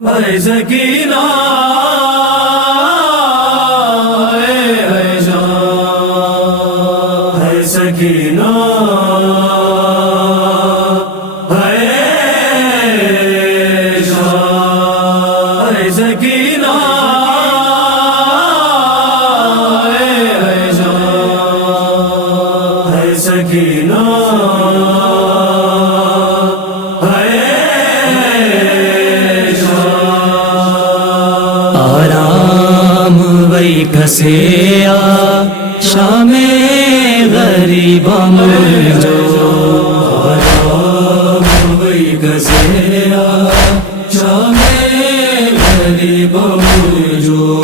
اے سکینہ اے جان اے سکینہ اے جان اے سکینہ اے جان اے سکینہ کسیا شام غریبم جو آرام وی کسیا شام غریبم جو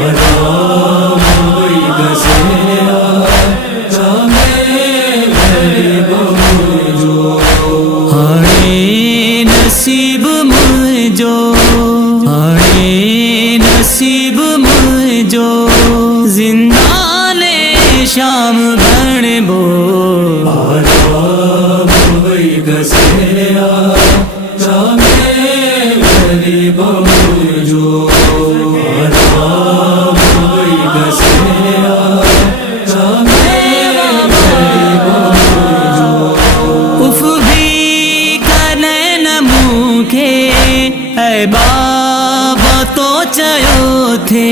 آرام وی کسیا شام غریبم جو ہاڑے نصیب مجھو ہاڑے نصیب جو زندان شام بن بو آرام وی کسیا شام غریبم جو آرام وی کسیا شام غریبم جو اف بھی کنے نموکے اے بابا تو چیو تھے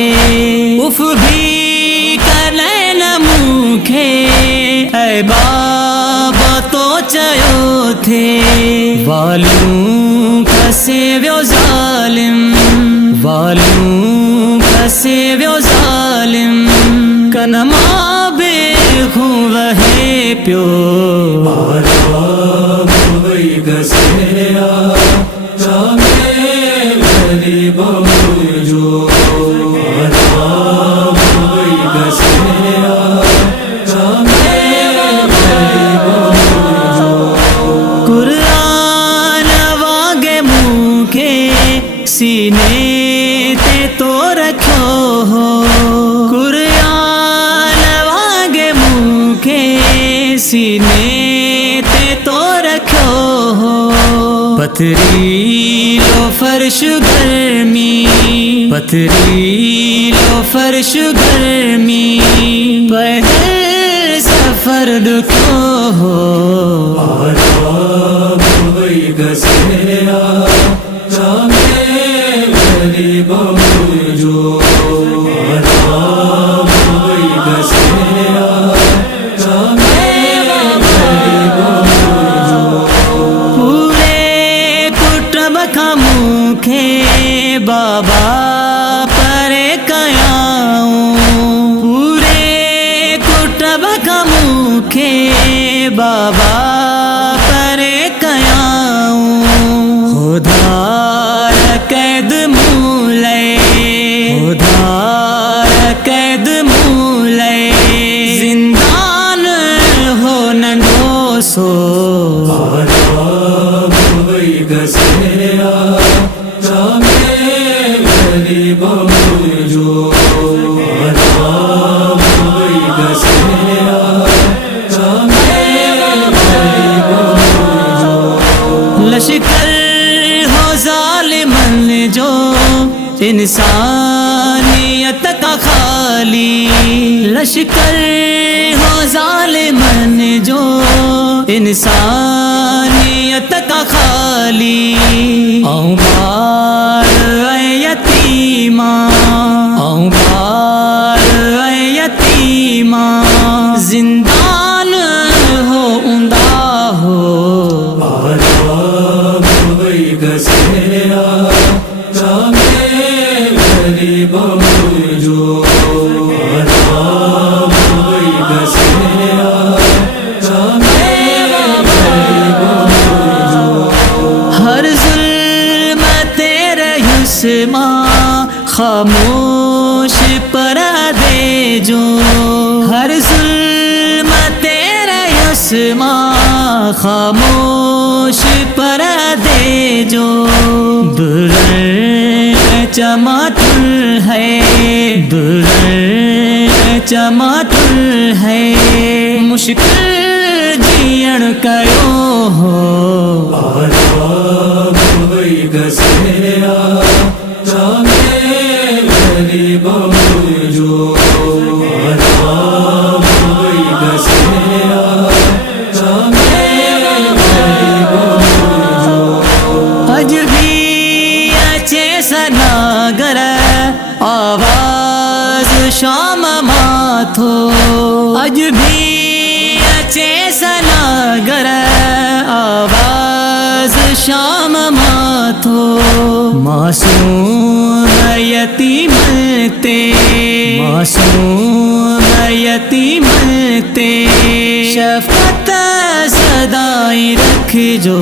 اف بھی کنے نموکے اے بابا تو چیو تھے والوں کسے ویو ظالم والوں کسے ویو ظالم کنما بے خوں وہے پیو آرام وی کسیا شام غریبم جو آرام وی کسیا شام غریبم جو قرآن واگے منہ کے سینے تے تو رکھو ہو قرآن واگے منہ کے سینے تے تو رکھو ہو پتھریلو فرش گرمی پتھریلو فرش گرمی پہر سفر دکھو ہو آرام وی کسیا شام غریبم جو آرام وی کسیا شام غریبم جو پورے کٹب کھموکھے بابا پر کیاؤں پورے کٹب کھموکھے بابا پر کیاؤں خدار قید مولے خدار قید مولے زندان ہو ننو سو آرام وی کسیا شام غریبم جو آرام وی کسیا شام غریبم جو لشکر ہو ظالمن جو انسانیت کا خالی لشکر ہو ظالمن جو انسانیت کا خالی آؤں بار اے یتیماں آؤں بار اے یتیماں زندان ہو اندھا ہو آرام وی کسیا شام غریبم جو آرام وی کسیا شام غریبم جو ہر ظلم تیرے یسماں خاموش پردے جو ہر ظلم تیرے یسماں خاموش پردے جو برر چماتل ہے برر چماتل ہے مشکل جیڑ کیوں ہو آرام وی کسیا تھو اج بھی اچے سناگر آواز شام ماتھو معصوم یتیم تے معصوم یتیم تے شفقت صدائی رکھ جو